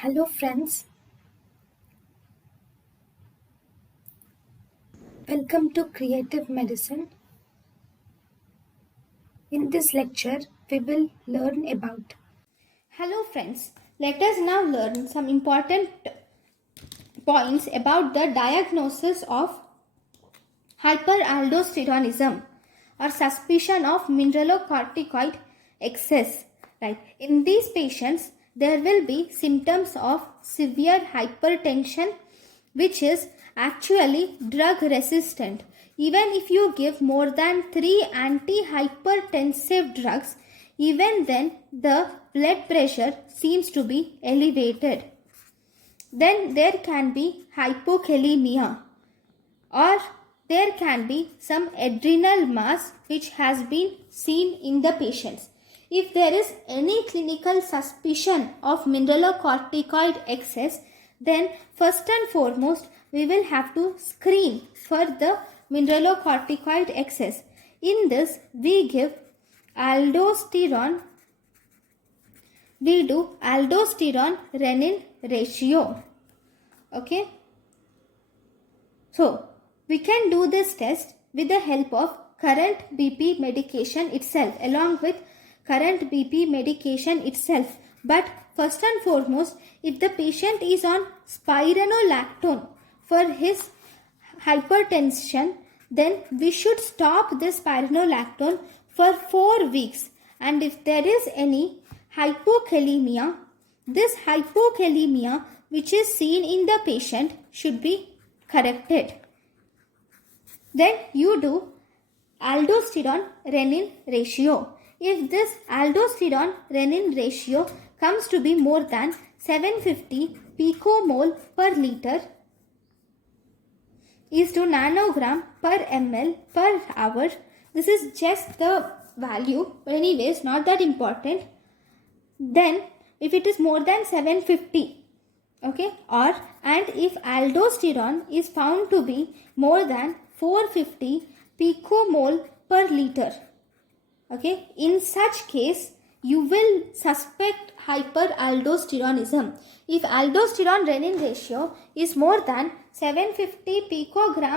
Hello friends, welcome to Creative Medicine. In this lecture, we will learn about. Hello friends, let us now learn some important points about the diagnosis of hyperaldosteronism or suspicion of mineralocorticoid excess. Right. In these patients, there will be symptoms of severe hypertension which is actually drug resistant. Even if you give more than 3 antihypertensive drugs, even then the blood pressure seems to be elevated. Then there can be hypokalemia, or there can be some adrenal mass which has been seen in the patients. If there is any clinical suspicion of mineralocorticoid excess, then first and foremost we will have to screen for the mineralocorticoid excess. In this, we give aldosterone, we do aldosterone renin ratio. Okay. So, we can do this test with the help of current BP medication itself, along with current BP medication itself. But first and foremost, if the patient is on spironolactone for his hypertension, then we should stop this spironolactone for 4 weeks. And if there is any hypokalemia, this hypokalemia which is seen in the patient should be corrected. Then you do aldosterone renin ratio. If this aldosterone renin ratio comes to be more than 750 picomole per liter is to nanogram per ml per hour. This is just the value, but anyways not that important. Then if it is more than 750, okay, and if aldosterone is found to be more than 450 picomole per liter, okay, in such case you will suspect hyperaldosteronism. If aldosterone renin ratio is more than 750 picomole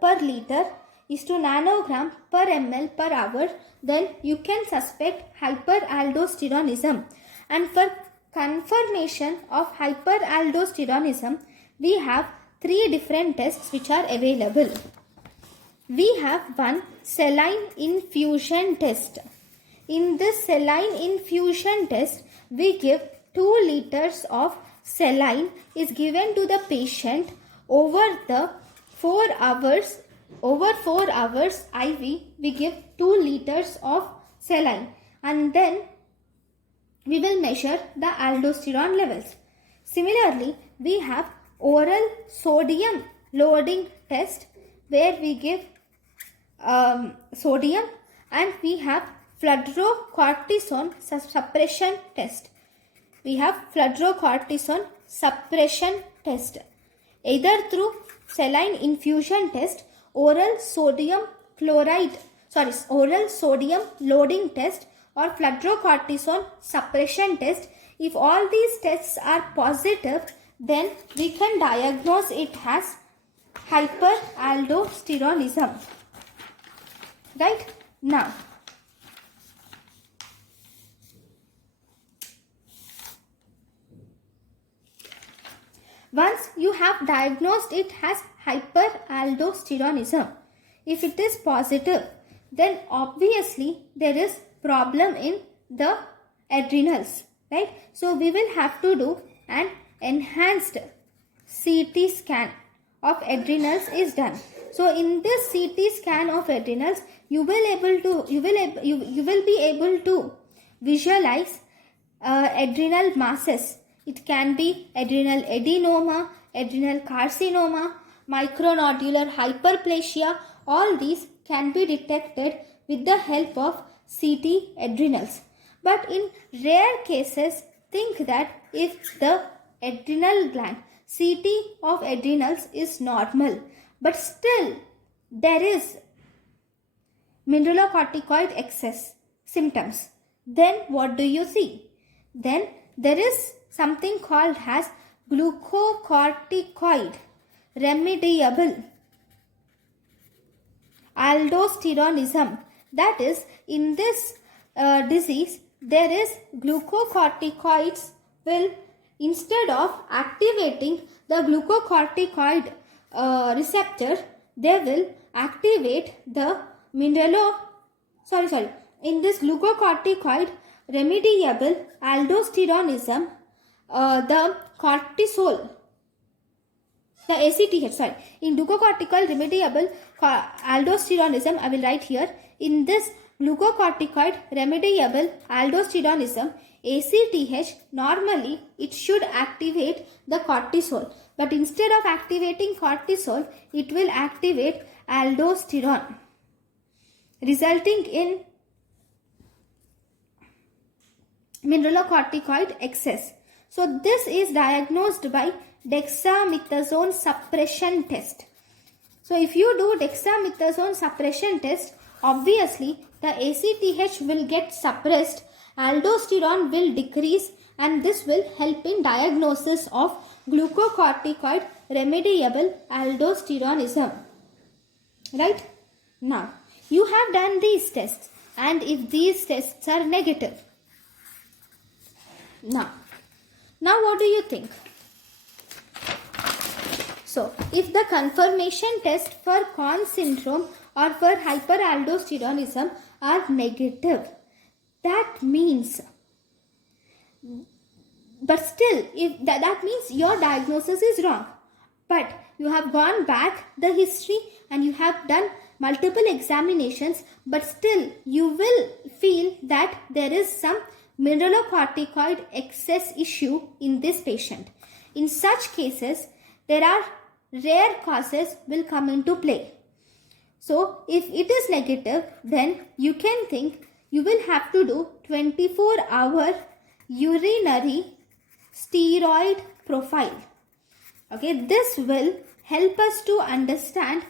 per liter is to nanogram per ml per hour, then you can suspect hyperaldosteronism. And for confirmation of hyperaldosteronism, we have 3 different tests which are available. We have one saline infusion test. In this saline infusion test, we give 2 liters of saline is given to the patient over the 4 hours. Over 4 hours IV, we give 2 liters of saline, and then we will measure the aldosterone levels. Similarly, we have oral sodium loading test where we give sodium, and we have fludrocortisone suppression test. We have fludrocortisone suppression test either through saline infusion test, oral sodium loading test, or fludrocortisone suppression test. If all these tests are positive, then we can diagnose it as hyperaldosteronism. Right? Now, once you have diagnosed it as hyperaldosteronism, if it is positive, then obviously there is problem in the adrenals, right? So we will have to do an enhanced CT scan of adrenals is done. So in this CT scan of adrenals, you will be able to visualize adrenal masses. It can be adrenal adenoma, adrenal carcinoma, micronodular hyperplasia. All these can be detected with the help of CT adrenals. But in rare cases, think that if the adrenal gland CT of adrenals is normal, but still there is mineralocorticoid excess symptoms, then what do you see? Then there is something called as glucocorticoid remediable aldosteronism. That is, in this disease, there is glucocorticoids will, instead of activating the glucocorticoid receptor, they will activate the in this glucocorticoid remediable aldosteronism, the cortisol, the ACTH, in glucocorticoid remediable aldosteronism, I will write here, in this glucocorticoid remediable aldosteronism, ACTH, normally it should activate the cortisol, but instead of activating cortisol, it will activate aldosterone, resulting in mineralocorticoid excess. So this is diagnosed by dexamethasone suppression test. So if you do dexamethasone suppression test, obviously the ACTH will get suppressed, aldosterone will decrease, and this will help in diagnosis of glucocorticoid remediable aldosteronism. Right? Now, you have done these tests, and if these tests are negative, now what do you think? So, if the confirmation test for Conn syndrome or for hyperaldosteronism are negative, that means, but still, if that means your diagnosis is wrong, but you have gone back the history and you have done multiple examinations, but still you will feel that there is some mineralocorticoid excess issue in this patient. In such cases, there are rare causes will come into play. So, if it is negative, then you can think you will have to do 24-hour urinary steroid profile. Okay, this will help us to understand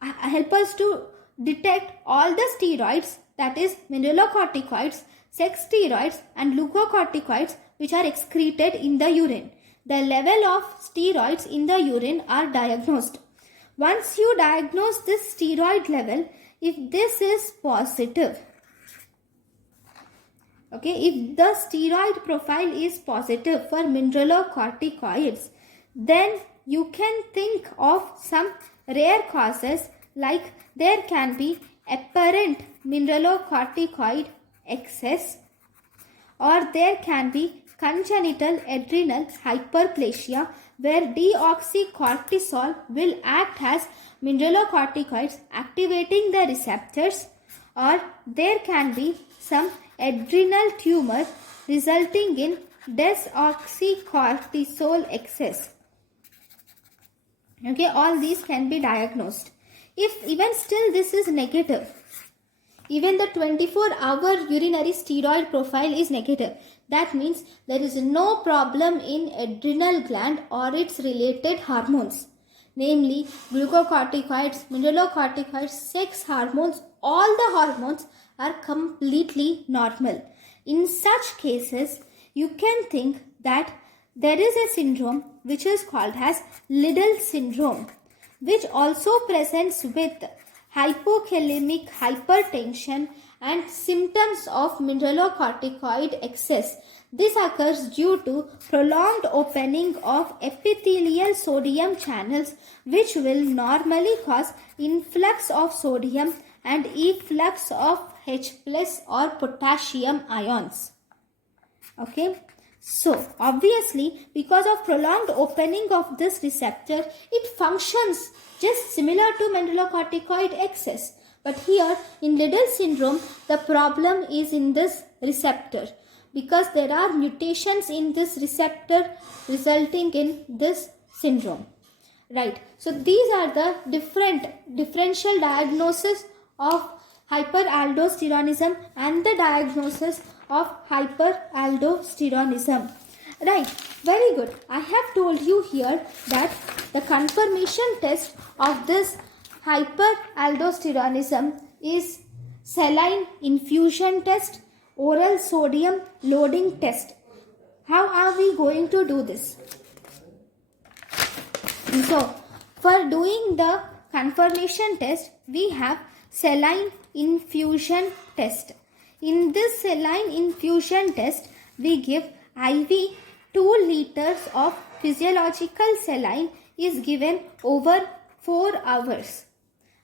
help us to detect all the steroids, that is mineralocorticoids, sex steroids and glucocorticoids which are excreted in the urine. The level of steroids in the urine are diagnosed. Once you diagnose this steroid level, if this is positive, okay, if the steroid profile is positive for mineralocorticoids, then you can think of some rare causes, like there can be apparent mineralocorticoid excess, or there can be congenital adrenal hyperplasia where deoxycortisol will act as mineralocorticoids activating the receptors, or there can be some adrenal tumor resulting in desoxycortisol excess. Okay, all these can be diagnosed. If even still this is negative, even the 24-hour urinary steroid profile is negative, that means there is no problem in adrenal gland or its related hormones, namely glucocorticoids, mineralocorticoids, sex hormones, all the hormones are completely normal. In such cases, you can think that there is a syndrome which is called as Liddle syndrome, which also presents with hypokalemic hypertension and symptoms of mineralocorticoid excess. This occurs due to prolonged opening of epithelial sodium channels, which will normally cause influx of sodium and efflux of H+ or potassium ions. Okay. So, obviously, because of prolonged opening of this receptor, it functions just similar to mineralocorticoid excess. But here, in Liddle syndrome, the problem is in this receptor, because there are mutations in this receptor resulting in this syndrome. Right. So, these are the differential diagnosis of hyperaldosteronism and the diagnosis of hyperaldosteronism. Right, very good. I have told you here that the confirmation test of this hyperaldosteronism is saline infusion test, oral sodium loading test. How are we going to do this? So, for doing the confirmation test, we have saline infusion test. In this saline infusion test, we give IV 2 liters of physiological saline is given over 4 hours.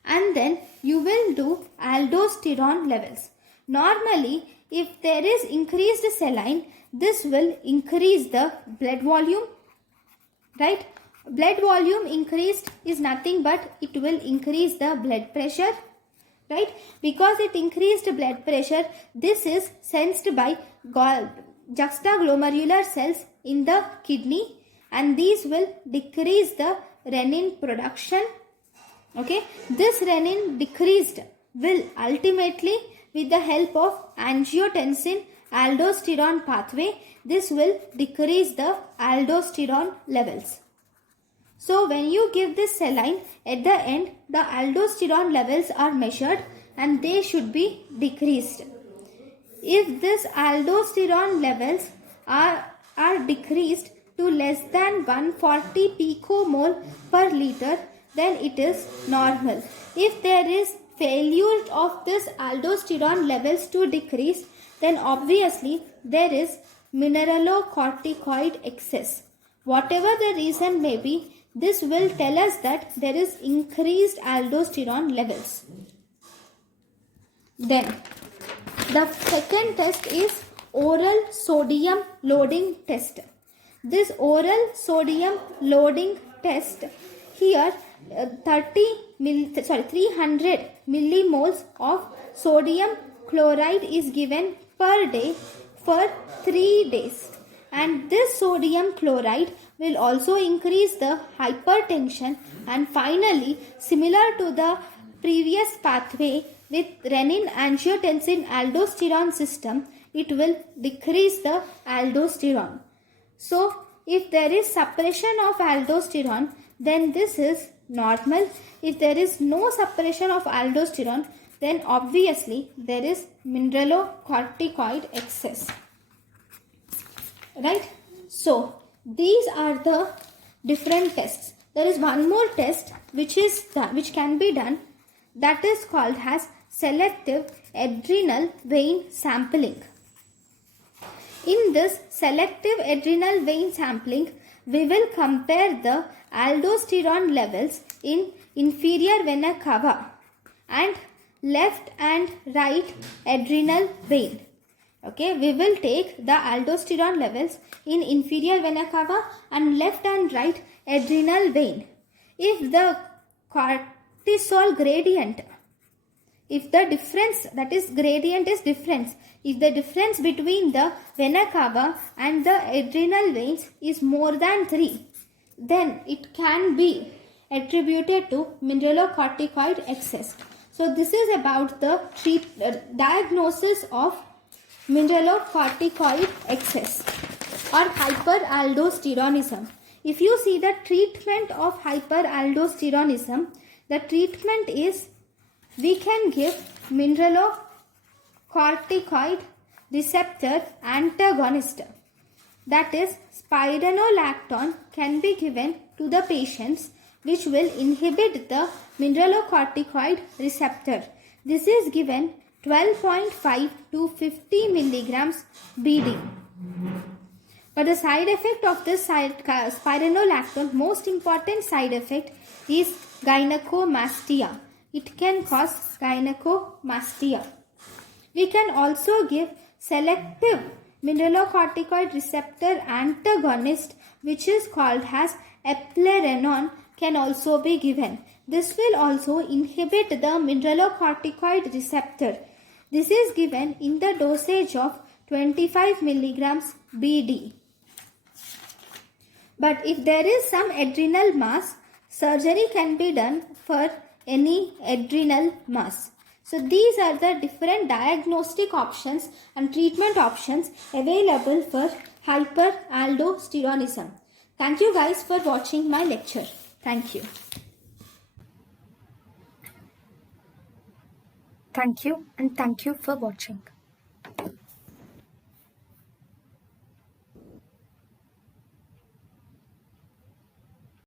And then you will do aldosterone levels. Normally, if there is increased saline, this will increase the blood volume, right? Blood volume increased is nothing but it will increase the blood pressure, right? Because it increased blood pressure, this is sensed by juxtaglomerular cells in the kidney, and these will decrease the renin production. Okay, this renin decreased will ultimately, with the help of angiotensin aldosterone pathway, this will decrease the aldosterone levels. So when you give this saline, at the end the aldosterone levels are measured and they should be decreased. If this aldosterone levels are decreased to less than 140 picomole per liter, then it is normal. If there is failure of this aldosterone levels to decrease, then obviously there is mineralocorticoid excess. Whatever the reason may be, this will tell us that there is increased aldosterone levels. Then the second test is oral sodium loading test. This oral sodium loading test, here 300 millimoles of sodium chloride is given per day for 3 days, and this sodium chloride will also increase the hypertension, and finally, similar to the previous pathway with renin angiotensin aldosterone system, it will decrease the aldosterone. So if there is suppression of aldosterone, then this is normal. If there is no suppression of aldosterone, then obviously there is mineralocorticoid excess, right? So these are the different tests. There is one more test which can be done, that is called as selective adrenal vein sampling. In this selective adrenal vein sampling, we will compare the aldosterone levels in inferior vena cava and left and right adrenal vein. Okay, we will take the aldosterone levels in inferior vena cava and left and right adrenal vein. If the cortisol gradient, if the difference, that is gradient is difference, if the difference between the vena cava and the adrenal veins is more than 3, then it can be attributed to mineralocorticoid excess. So this is about the diagnosis of mineralocorticoid excess or hyperaldosteronism. If you see the treatment of hyperaldosteronism, the treatment is, we can give mineralocorticoid receptor antagonist, that is spironolactone can be given to the patients, which will inhibit the mineralocorticoid receptor. This is given 12.5 to 50 milligrams BD. But the side effect of this spironolactone, most important side effect is gynecomastia. It can cause gynecomastia. We can also give selective mineralocorticoid receptor antagonist, which is called as eplerenone, can also be given. This will also inhibit the mineralocorticoid receptor. This is given in the dosage of 25 milligrams BD. But if there is some adrenal mass, surgery can be done for any adrenal mass. So these are the different diagnostic options and treatment options available for hyperaldosteronism. Thank you guys for watching my lecture. Thank you. Thank you, and thank you for watching.